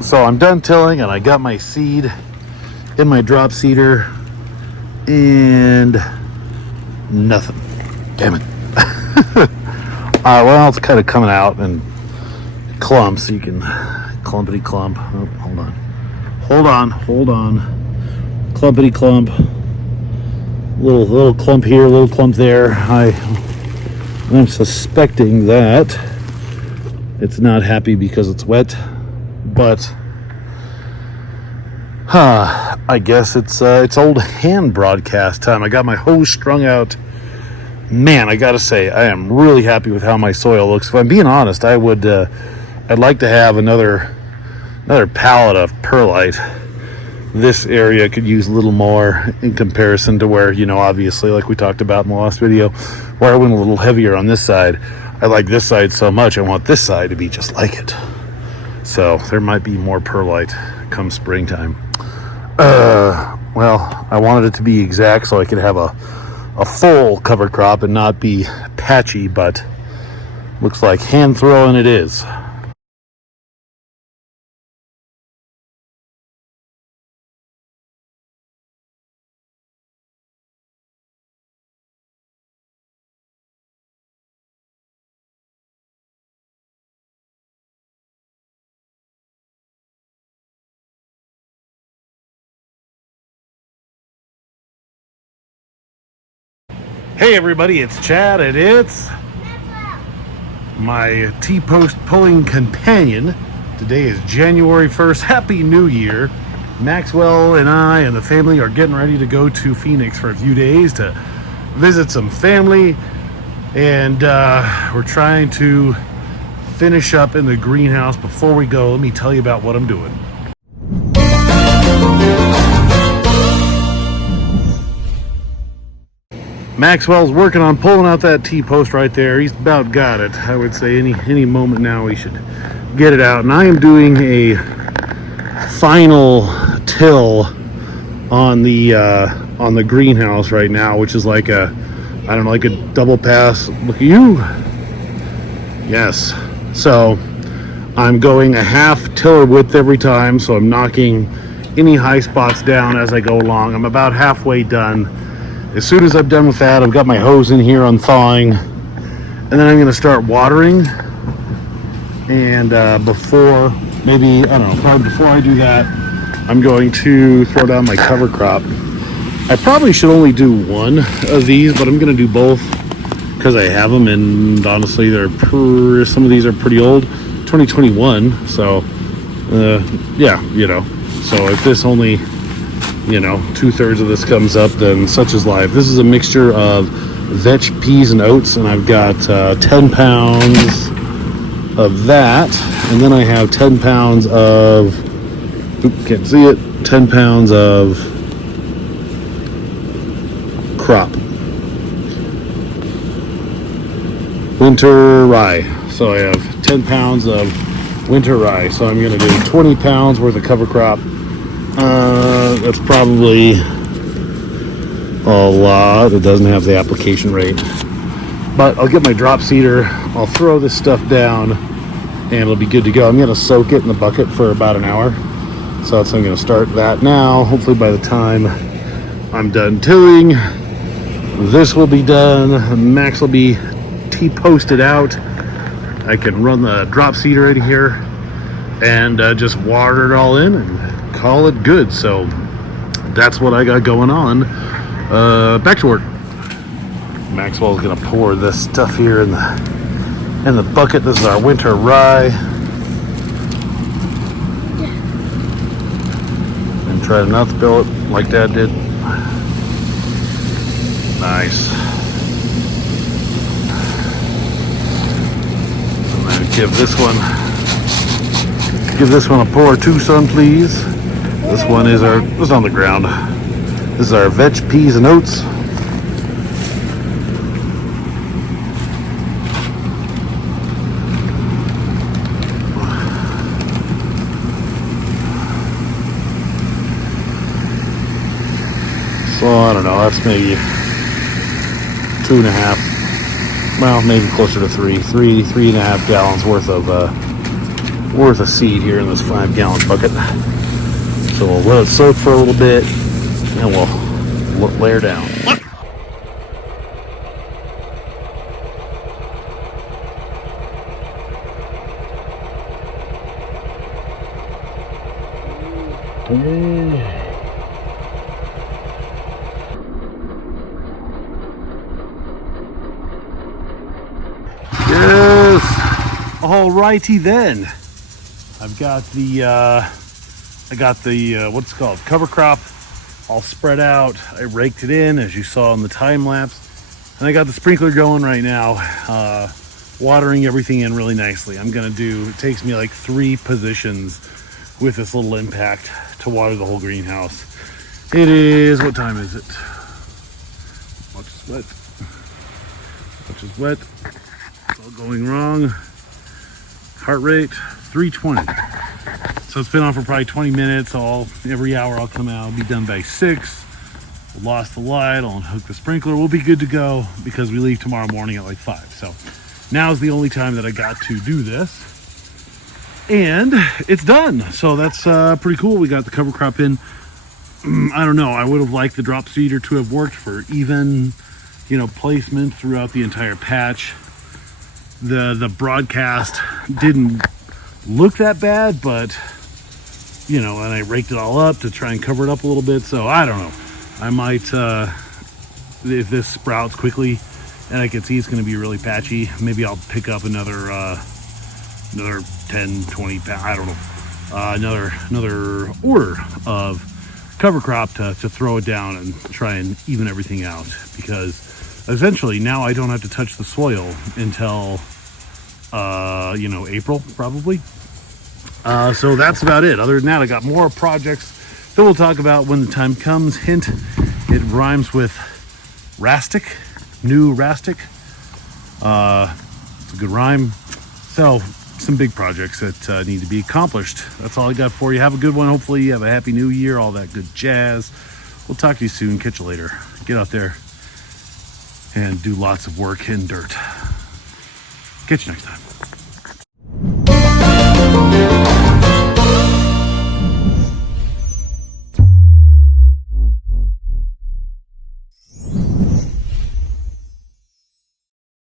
So I'm done tilling and I got my seed in my drop seeder and nothing. Damn it. Well, it's kind of coming out in clumps. So you can clumpity clump. Oh, hold on. Clumpity clump. Little clump here, little clump there. I'm suspecting that it's not happy because it's wet, but I guess it's old hand broadcast time. I got my hose strung out. Man, I gotta say, I am really happy with how my soil looks. If I'm being honest, I'd like to have another pallet of perlite. This area could use a little more in comparison to where, obviously, like we talked about in the last video, where I went a little heavier on this side. I like this side so much, I want this side to be just like it. So there might be more perlite come springtime. Well, I wanted it to be exact so I could have a full cover crop and not be patchy, but looks like hand throwing it is. Hey everybody, it's Chad and it's my T-post pulling companion. Today is January 1st. Happy New Year. Maxwell and I and the family are getting ready to go to Phoenix for a few days to visit some family, and we're trying to finish up in the greenhouse. Before we go, let me tell you about what I'm doing. Maxwell's working on pulling out that T-post right there. He's about got it. I would say any moment now we should get it out. And I am doing a final till on the greenhouse right now, which is like a double pass. Look at you. Yes. So I'm going a half tiller width every time, so I'm knocking any high spots down as I go along. I'm about halfway done. As soon as I'm done with that, I've got my hose in here unthawing, and then I'm going to start watering. And before I do that, I'm going to throw down my cover crop. I probably should only do one of these, but I'm going to do both because I have them, and honestly, some of these are pretty old, 2021. So, So if this only 2/3 of this comes up, then such is life. This is a mixture of vetch, peas, and oats, and I've got 10 pounds of that, and then I have 10 pounds of, can't see it, 10 pounds of crop. Winter rye. So I have 10 pounds of winter rye. So I'm going to do 20 pounds worth of cover crop. That's probably a lot. It doesn't have the application rate, but I'll get my drop seeder, I'll throw this stuff down, and it'll be good to go. I'm going to soak it in the bucket for about an hour, so I'm going to start that now. Hopefully by the time I'm done tilling, this will be done. Max will be T-posted out. I can run the drop seeder in here and just water it all in and call it good. So that's what I got going on. Back to work. Maxwell's gonna pour this stuff here in the bucket. This is our winter rye, and try to not spill it like Dad did. Nice. I'm gonna give this one a pour too, son, please. This one is on the ground. This is our vetch, peas, and oats. So I don't know, that's maybe 2.5, well, maybe closer to 3.5 gallons worth of worth of seed here in this 5-gallon bucket. So we'll let it soak for a little bit, and we'll layer down. Yes. Alrighty then. I've got the what's it called, cover crop all spread out. I raked it in, as you saw in the time lapse, and I got the sprinkler going right now, watering everything in really nicely. It takes me like 3 positions with this little impact to water the whole greenhouse. It is, what time is it? Much is wet. Much is wet. It's all going wrong. Heart rate 320. So it's been on for probably 20 minutes. Every hour I'll come out. I'll be done by 6. We'll lost the light. I'll unhook the sprinkler. We'll be good to go because we leave tomorrow morning at like 5. So now is the only time that I got to do this. And it's done. So that's pretty cool. We got the cover crop in. I don't know. I would have liked the drop seeder to have worked for even, placement throughout the entire patch. The broadcast didn't look that bad, but and I raked it all up to try and cover it up a little bit. So I don't know. I might, if this sprouts quickly, and I can see it's going to be really patchy, maybe I'll pick up another 10, 20 pounds. I don't know. Another order of cover crop to throw it down and try and even everything out, because eventually now I don't have to touch the soil until April probably. So that's about it. Other than that, I got more projects that we'll talk about when the time comes. Hint, it rhymes with rastic, new rastic. It's a good rhyme. So some big projects that need to be accomplished. That's all I got for you. Have a good one. Hopefully you have a happy new year, all that good jazz. We'll talk to you soon. Catch you later. Get out there and do lots of work in dirt. Catch you next time.